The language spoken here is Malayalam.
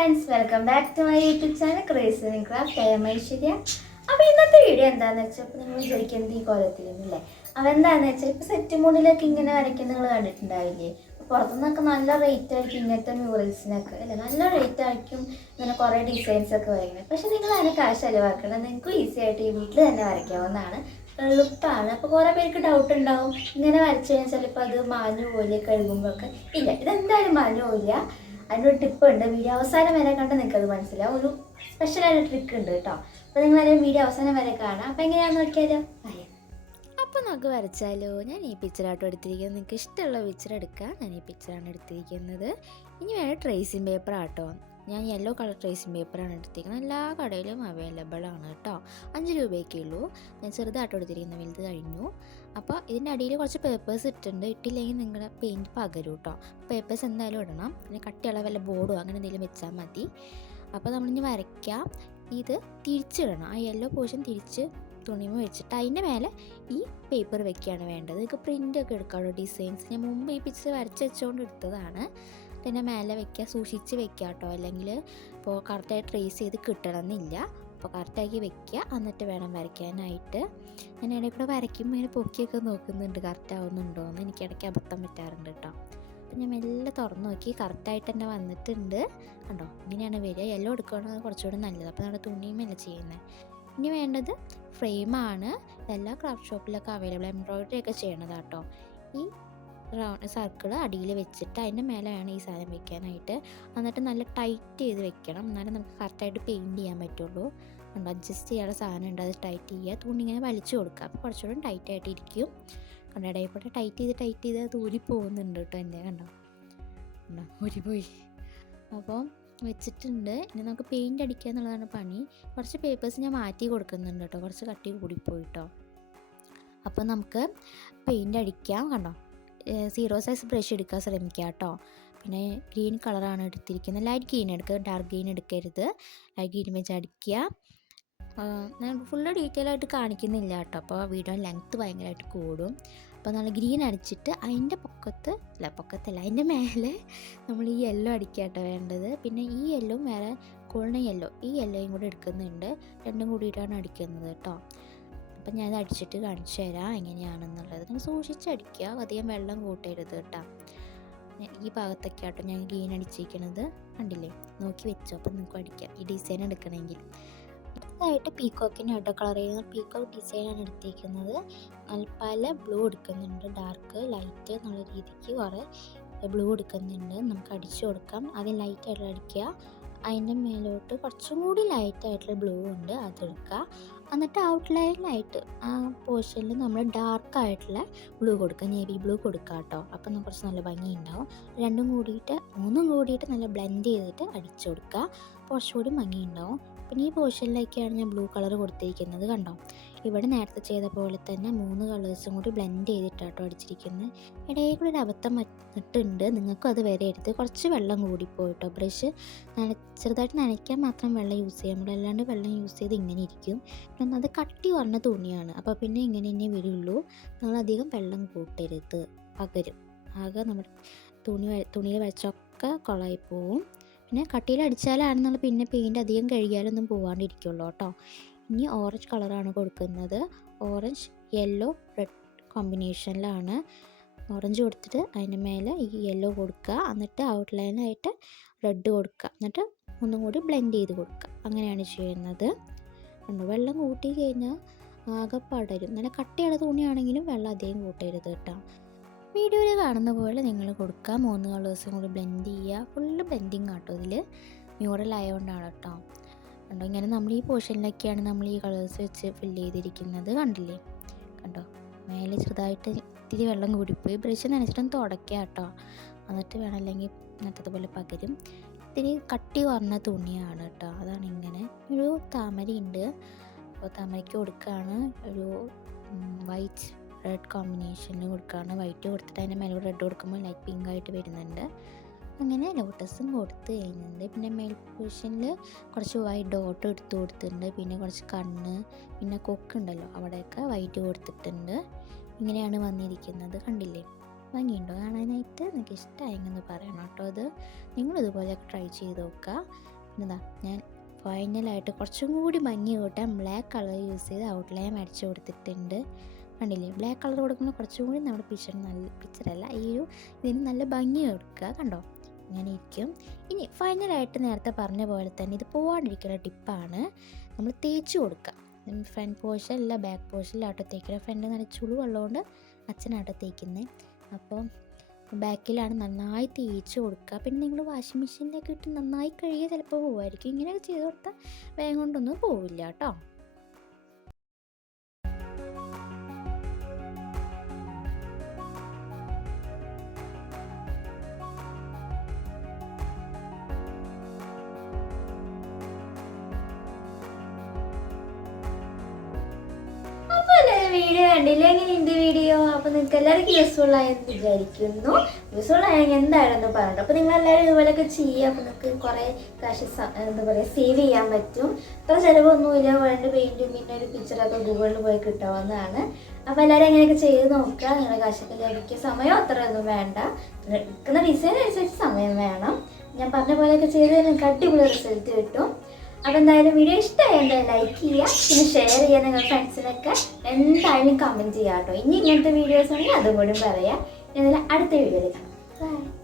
Friends, welcome back to my YouTube channel crazy and craft. I am Aishwarya. അപ്പോൾ ഇന്നത്തെ വീഡിയോ എന്താണെന്ന് വെച്ചാൽ, ഇപ്പോൾ നിങ്ങൾ വിചാരിക്കുന്നത് ഈ കോലത്തിലൊന്നുമില്ലേ, അപ്പോൾ എന്താണെന്ന് വെച്ചാൽ ഇപ്പോൾ സെറ്റ് മൂഡിലൊക്കെ ഇങ്ങനെ വരയ്ക്കുന്നത് നിങ്ങൾ കണ്ടിട്ടുണ്ടാവില്ലേ. പുറത്തുനിന്നൊക്കെ നല്ല റേറ്റ് ആയിരിക്കും ഇങ്ങനത്തെ മ്യൂറൽസിനൊക്കെ അല്ലേ, നല്ല റേറ്റ് ആയിരിക്കും ഇങ്ങനെ കുറേ ഡിസൈൻസ് ഒക്കെ വരയ്ക്കുന്നത്. പക്ഷെ നിങ്ങൾ അതിന് കാശ് ചിലവാക്കണം, നിങ്ങൾക്ക് ഈസി ആയിട്ട് ഈ വീട്ടിൽ തന്നെ വരയ്ക്കാവുന്നതാണ്, എളുപ്പമാണ്. അപ്പോൾ കുറേ പേർക്ക് ഡൗട്ട് ഉണ്ടാവും, ഇങ്ങനെ വരച്ചു കഴിഞ്ഞാൽ ചിലപ്പോൾ അത് മാഞ്ഞു പോലെ കഴുകുമ്പോഴൊക്കെ. ഇല്ല, ഇതെന്തായാലും മാഞ്ഞു പോയില്ല. അതിനൊരു ടിപ്പ് ഉണ്ട്, വീഡിയോ അവസാനം വരെ കണ്ട് നിങ്ങൾക്കത് മനസ്സിലാവും. ഒരു സ്പെഷ്യലായിട്ട് ട്രിക്ക് ഉണ്ട് കേട്ടോ. അപ്പോൾ നിങ്ങളതിന് വീഡിയോ അവസാനം വരെ കാണാം. അപ്പോൾ എങ്ങനെയാണെന്ന് നോക്കിയാലോ. അപ്പോൾ നമുക്ക് വരച്ചാലോ. ഞാൻ ഈ പിക്ചറാട്ടോ എടുത്തിരിക്കുന്നത്, നിങ്ങൾക്ക് ഇഷ്ടമുള്ള പിക്ചർ എടുക്കാം. ഞാൻ ഈ പിക്ചറാണ് എടുത്തിരിക്കുന്നത്. ഇനി വേണം ട്രേസിങ് പേപ്പർ ആട്ടോ. ഞാൻ യെല്ലോ കളർ ട്രേസിങ് പേപ്പറാണ് എടുത്തിരിക്കുന്നത്. എല്ലാ കടയിലും അവൈലബിൾ ആണ് കേട്ടോ. 5 രൂപയൊക്കെ ഉള്ളൂ. ഞാൻ ചെറുതാട്ടോ എടുത്തിരിക്കുന്നത്, വലുത് കഴിഞ്ഞു. അപ്പോൾ ഇതിൻ്റെ അടിയിൽ കുറച്ച് പേപ്പേഴ്സ് ഇട്ടിട്ടുണ്ട്. ഇട്ടില്ലെങ്കിൽ നിങ്ങളുടെ പെയിൻറ്റ് പകരും കേട്ടോ. പേപ്പേഴ്സ് എന്തായാലും ഇടണം. പിന്നെ കട്ടിയുള്ള വല്ല ബോർഡോ അങ്ങനെ എന്തെങ്കിലും വെച്ചാൽ മതി. അപ്പോൾ നമ്മളിനി വരയ്ക്കാം. ഇത് തിരിച്ചിടണം. ആ യെല്ലോ പോർഷൻ തിരിച്ച് തുണിമ വെച്ചിട്ട് അതിൻ്റെ മേലെ ഈ പേപ്പർ വെക്കുകയാണ് വേണ്ടത്. നിങ്ങൾക്ക് പ്രിൻ്റൊക്കെ എടുക്കാമല്ലോ ഡിസൈൻസ്. ഞാൻ മുമ്പ് ഈ പിക്ചർ വരച്ച് വെച്ചുകൊണ്ട് എടുത്തതാണ്. പിന്നെ മേലെ വെക്കുക, സൂക്ഷിച്ച് വെക്കുക കേട്ടോ. അല്ലെങ്കിൽ ഇപ്പോൾ കറക്റ്റായി ട്രേസ് ചെയ്ത് കിട്ടണമെന്നില്ല. അപ്പോൾ കറക്റ്റാക്കി വെക്കുക, എന്നിട്ട് വേണം വരയ്ക്കാനായിട്ട്. ഞാൻ ഇടയിൽ കൂടെ വരയ്ക്കുമ്പോൾ ഇങ്ങനെ പൊക്കിയൊക്കെ നോക്കുന്നുണ്ട് കറക്റ്റ് ആവുന്നുണ്ടോ എന്ന്. എനിക്ക് ഇടയ്ക്ക് അബദ്ധം പറ്റാറുണ്ട് കേട്ടോ. അപ്പം ഞാൻ മെല്ലെ തുറന്ന് നോക്കി, കറക്റ്റായിട്ട് തന്നെ വന്നിട്ടുണ്ട് കണ്ടോ. ഇങ്ങനെയാണ് വരിക. യെല്ലോ എടുക്കുകയാണെങ്കിൽ കുറച്ചുകൂടി നല്ലത്. അപ്പോൾ നമ്മുടെ തുണിയുമല്ല ചെയ്യുന്നത്. ഇനി വേണ്ടത് ഫ്രെയിമാണ്. എല്ലാ ക്രാഫ്റ്റ് ഷോപ്പിലൊക്കെ അവൈലബിൾ, എംബ്രോയിഡറി ഒക്കെ ചെയ്യണതാട്ടോ. ഈ റൗണ്ട് സർക്കിൾ അടിയിൽ വെച്ചിട്ട് അതിൻ്റെ മേലെയാണ് ഈ സാധനം വെക്കാനായിട്ട്. എന്നിട്ട് നല്ല ടൈറ്റ് ചെയ്ത് വെക്കണം, എന്നാലും നമുക്ക് കറക്റ്റായിട്ട് പെയിൻറ്റ് ചെയ്യാൻ പറ്റുള്ളൂ. കണ്ടോ, അഡ്ജസ്റ്റ് ചെയ്യാനുള്ള സാധനം ഉണ്ട്, അത് ടൈറ്റ് ചെയ്യുക. തുണി ഇങ്ങനെ വലിച്ചു കൊടുക്കുക, അപ്പോൾ കുറച്ചുകൂടി ടൈറ്റായിട്ട് ഇരിക്കും. കണ്ടോ, ഇടയിൽപ്പെട്ട് ടൈറ്റ് ചെയ്ത് അത് ഊരി പോകുന്നുണ്ട് കേട്ടോ. എൻ്റെ കണ്ടോ ഊരിപ്പോയി. അപ്പോൾ വെച്ചിട്ടുണ്ട്. ഇനി നമുക്ക് പെയിൻറ്റ് അടിക്കുക എന്നുള്ളതാണ് പണി. കുറച്ച് പേപ്പേഴ്സ് ഞാൻ മാറ്റി കൊടുക്കുന്നുണ്ട് കേട്ടോ, കുറച്ച് കട്ടി കൂടിപ്പോയി കേട്ടോ. അപ്പോൾ നമുക്ക് പെയിൻറ്റ് അടിക്കാം. കണ്ടോ, 0 സൈസ് ബ്രഷ് എടുക്കാൻ ശ്രമിക്കുക കേട്ടോ. പിന്നെ ഗ്രീൻ കളറാണ് എടുത്തിരിക്കുന്നത്. ലൈറ്റ് ഗ്രീൻ എടുക്കുക, ഡാർക്ക് ഗ്രീൻ എടുക്കരുത്. ലൈറ്റ് ഗ്രീൻ വെച്ച് അടിക്കുക. ഞാൻ ഫുള്ള് ഡീറ്റെയിൽ ആയിട്ട് കാണിക്കുന്നില്ല കേട്ടോ, അപ്പോൾ വീഡിയോ ലെങ്ത്ത് ഭയങ്കരമായിട്ട് കൂടും. അപ്പോൾ നല്ല ഗ്രീൻ അടിച്ചിട്ട് അതിൻ്റെ പൊക്കത്തല്ല അതിൻ്റെ മേലെ നമ്മൾ ഈ യെല്ലോ അടിക്കുക കേട്ടോ വേണ്ടത്. പിന്നെ ഈ യെല്ലോ വേറെ ഗോൾഡൻ യെല്ലോ, ഈ യെല്ലോയും കൂടെ എടുക്കുന്നുണ്ട്. രണ്ടും കൂടിയിട്ടാണ് അടിക്കുന്നത് കേട്ടോ. അപ്പം ഞാനത് അടിച്ചിട്ട് കാണിച്ചു തരാം എങ്ങനെയാണെന്നുള്ളത്. നിങ്ങൾ സൂക്ഷിച്ചടിക്കുക, അധികം വെള്ളം കൂട്ടരുത് കേട്ടോ. ഈ ഭാഗത്തൊക്കെ ആട്ടോ ഞാൻ ഗ്രീൻ അടിച്ചിരിക്കുന്നത്, കണ്ടില്ലേ, നോക്കി വെച്ചോ. അപ്പം നിങ്ങൾക്ക് അടിക്കാം ഈ ഡിസൈൻ എടുക്കണമെങ്കിൽ. അടുത്തതായിട്ട് പീക്കോക്കിന് കേട്ടോ കളർ ചെയ്യുന്ന പീക്കോക്ക് ഡിസൈനാണ് എടുത്തിരിക്കുന്നത്. പല ബ്ലൂ എടുക്കുന്നുണ്ട്, ഡാർക്ക് ലൈറ്റ് എന്നുള്ള രീതിക്ക് കുറേ ബ്ലൂ എടുക്കുന്നുണ്ട്. നമുക്ക് അടിച്ചു കൊടുക്കാം. ആദ്യം ലൈറ്റായിട്ട് അടിക്കുക, അതിൻ്റെ മേലോട്ട് കുറച്ചും കൂടി ലൈറ്റായിട്ടുള്ള ബ്ലൂ ഉണ്ട്, അതെടുക്കുക. എന്നിട്ട് ഔട്ട്ലൈനിലായിട്ട് ആ പോർഷനിൽ നമ്മൾ ഡാർക്കായിട്ടുള്ള ബ്ലൂ കൊടുക്കുക, നേവി ബ്ലൂ കൊടുക്കുക കേട്ടോ. അപ്പം നമുക്ക് കുറച്ച് നല്ല ഭംഗി ഉണ്ടാവും. മൂന്നും കൂടിയിട്ട് നല്ല ബ്ലെൻഡ് ചെയ്തിട്ട് അടിച്ചു കൊടുക്കുക, കുറച്ചുകൂടി ഭംഗി ഉണ്ടാവും. പിന്നെ ഈ പോർഷനിലേക്കാണ് ഞാൻ ബ്ലൂ കളർ കൊടുത്തിരിക്കുന്നത്. കണ്ടോ, ഇവിടെ നേരത്തെ ചെയ്ത പോലെ തന്നെ 3 കളേഴ്സും കൂടി ബ്ലെൻഡ് ചെയ്തിട്ടാട്ടോ അടിച്ചിരിക്കുന്നത്. ഇടയിൽ കൂടി ഒരു അബദ്ധം വന്നിട്ടുണ്ട്, നിങ്ങൾക്കും അത് വരെ എടുത്ത് കുറച്ച് വെള്ളം കൂടിപ്പോയിട്ടോ. ബ്രഷ് ചെറുതായിട്ട് നനയ്ക്കാൻ മാത്രം വെള്ളം യൂസ് ചെയ്യാം, നമ്മളല്ലാണ്ട് വെള്ളം യൂസ് ചെയ്ത് ഇങ്ങനെ ഇരിക്കും. പിന്നെ അത് കട്ടി പറഞ്ഞ തുണിയാണ്, അപ്പോൾ പിന്നെ ഇങ്ങനെ തന്നെ വരുള്ളൂ. നിങ്ങളധികം വെള്ളം കൂട്ടരുത്, പകരും. ആകെ നമ്മുടെ തുണിയിൽ വെച്ചൊക്കെ കൊളായി പോവും. പിന്നെ കട്ടിയിൽ അടിച്ചാലാണെന്നുള്ള പിന്നെ പെയിൻറ്റ് അധികം കഴുകിയാലൊന്നും പോകാണ്ടിരിക്കുള്ളൂ കേട്ടോ. ഇനി ഓറഞ്ച് കളറാണ് കൊടുക്കുന്നത്. ഓറഞ്ച് യെല്ലോ റെഡ് കോമ്പിനേഷനിലാണ് ഓറഞ്ച് കൊടുത്തിട്ട് അതിൻ്റെ മേലെ ഈ യെല്ലോ കൊടുക്കുക. എന്നിട്ട് ഔട്ട്ലൈനായിട്ട് റെഡ് കൊടുക്കുക, എന്നിട്ട് ഒന്നും കൂടി ബ്ലെൻഡ് ചെയ്ത് കൊടുക്കുക. അങ്ങനെയാണ് ചെയ്യുന്നത്. വെള്ളം കൂട്ടി കഴിഞ്ഞാൽ ആകെ പടരും. നല്ല കട്ടിയുള്ള തുണിയാണെങ്കിലും വെള്ളം അധികം കൂട്ടരുത് കേട്ടോ. വീഡിയോയിൽ കാണുന്ന പോലെ നിങ്ങൾ കൊടുക്കുക. 3 കളേഴ്സും കൂടി ബ്ലെൻഡ് ചെയ്യുക. ഫുള്ള് ബ്ലെൻഡിങ് ആട്ടോ ഇതിൽ, മ്യൂറൽ ആയതുകൊണ്ടാണ് കേട്ടോ. കണ്ടോ, ഇങ്ങനെ നമ്മൾ ഈ പോർഷനിലൊക്കെയാണ് നമ്മൾ ഈ കളേഴ്സ് വെച്ച് ഫില്ല് ചെയ്തിരിക്കുന്നത്. കണ്ടില്ലേ, കണ്ടോ, മേലെ ചെറുതായിട്ട് ഇത്തിരി വെള്ളം കൂടിപ്പോയി. ബ്രഷ് നനച്ചിട്ടൊന്ന് തുടയ്ക്കുക കേട്ടോ. എന്നിട്ട് വേണം, അല്ലെങ്കിൽ നട്ടതുപോലെ പകരും. ഇത്തിരി കട്ടി കുറഞ്ഞ തുണിയാണ് കേട്ടോ, അതാണ് ഇങ്ങനെ. ഒരു താമരയുണ്ട്, അപ്പോൾ താമരയ്ക്ക് കൊടുക്കുകയാണ്. ഒരു വൈറ്റ് റെഡ് കോമ്പിനേഷനിൽ കൊടുക്കുകയാണ്. വൈറ്റ് കൊടുത്തിട്ട് അതിൻ്റെ മേലെ റെഡ് കൊടുക്കുമ്പോൾ ലൈറ്റ് പിങ്ക് ആയിട്ട് വരുന്നുണ്ട്. അങ്ങനെ ലോട്ടസും കൊടുത്ത് കഴിഞ്ഞിട്ടുണ്ട്. പിന്നെ മേൽ പൊസിഷനിൽ കുറച്ച് വൈറ്റ് ഡോട്ട് എടുത്ത് കൊടുത്തിട്ടുണ്ട്. പിന്നെ കുറച്ച് കണ്ണ്, പിന്നെ കൊക്കുണ്ടല്ലോ അവിടെയൊക്കെ വൈറ്റ് കൊടുത്തിട്ടുണ്ട്. ഇങ്ങനെയാണ് വന്നിരിക്കുന്നത്, കണ്ടില്ലേ. ഭംഗിയുണ്ടോ കാണാനായിട്ട്? നിങ്ങൾക്ക് ഇഷ്ടമായെന്ന് പറയണം കേട്ടോ. ഇത് നിങ്ങളിതുപോലെ ട്രൈ ചെയ്ത് നോക്കുക. പിന്നെന്താ ഞാൻ ഫൈനലായിട്ട് കുറച്ചും കൂടി ഭംഗി കൂട്ടാൻ ബ്ലാക്ക് കളർ യൂസ് ചെയ്ത് ഔട്ട്ലൈൻ അടിച്ചു കൊടുത്തിട്ടുണ്ട്. കണ്ടില്ലേ, ബ്ലാക്ക് കളർ കൊടുക്കുമ്പോൾ കുറച്ചും കൂടി നമ്മുടെ പിക്ചറല്ല ഇതിന് നല്ല ഭംഗി കൊടുക്കുക. കണ്ടോ, അങ്ങനെ ഇരിക്കും. ഇനി ഫൈനലായിട്ട് നേരത്തെ പറഞ്ഞ പോലെ തന്നെ ഇത് പോകാണ്ടിരിക്കുന്ന ടിപ്പാണ് നമ്മൾ തേച്ച് കൊടുക്കുക. ഫ്രണ്ട് പോർഷനല്ല ബാക്ക് പോർഷനിലാട്ടോ തേക്കുന്നത്. ഫ്രണ്ട് നല്ല ചുളിവുള്ളതുകൊണ്ട് അച്ഛനാട്ടോ തേക്കുന്നത്. അപ്പോൾ ബാക്കിലാണ് നന്നായി തേച്ച് കൊടുക്കുക. പിന്നെ നിങ്ങൾ വാഷിംഗ് മെഷീനിലേക്ക് ഇട്ട് നന്നായി കഴുകിയാൽ ചിലപ്പോൾ പോകുമായിരിക്കും. ഇങ്ങനെയൊക്കെ ചെയ്ത് കൊടുത്താൽ വേഗം കൊണ്ടൊന്നും പോവില്ല കേട്ടോ. വീഡിയോ കണ്ടില്ലേ, എങ്ങനെയുണ്ട് വീഡിയോ? അപ്പോൾ നിങ്ങൾക്ക് എല്ലാവർക്കും യൂസ്ഫുൾ ആയെന്ന് വിചാരിക്കുന്നു. യൂസ്ഫുൾ ആയെങ്കിൽ എന്തായാലും പറഞ്ഞിട്ട് അപ്പോൾ നിങ്ങളെല്ലാവരും ഇതുപോലെയൊക്കെ ചെയ്യുക. അപ്പോൾ നിങ്ങൾക്ക് കുറേ കാശ് എന്താ പറയുക സേവ് ചെയ്യാൻ പറ്റും. അത്ര ചിലവൊന്നുമില്ല. വേണ്ട പെയിൻറ്റും പിന്നെ ഒരു പിക്ചറൊക്കെ ഗൂഗിളിൽ പോയി കിട്ടാവുന്നതാണ്. അപ്പോൾ എല്ലാവരും എങ്ങനെയൊക്കെ ചെയ്ത് നോക്കുക. നിങ്ങളുടെ കാശൊക്കെ ലഭിക്കുക. സമയം അത്രയൊന്നും വേണ്ട, എടുക്കുന്ന ഡിസൈൻ അനുസരിച്ച് സമയം വേണം. ഞാൻ പറഞ്ഞ പോലെയൊക്കെ ചെയ്ത് നിങ്ങൾക്ക് അടിപൊളി റിസൾട്ട് കിട്ടും. അപ്പോൾ എന്തായാലും വീഡിയോ ഇഷ്ടമായി എന്തായാലും ലൈക്ക് ചെയ്യുക, പിന്നെ ഷെയർ ചെയ്യുക. നിങ്ങളുടെ ഫ്രണ്ട്സിനൊക്കെ എന്തായാലും കമൻറ്റ് ചെയ്യുക കേട്ടോ. ഇനി ഇങ്ങനത്തെ വീഡിയോസ് ഉണ്ടെങ്കിൽ അതും കൂടി പറയാം. എന്നാലും അടുത്ത വീഡിയോയിൽ കാണാം. ബൈ.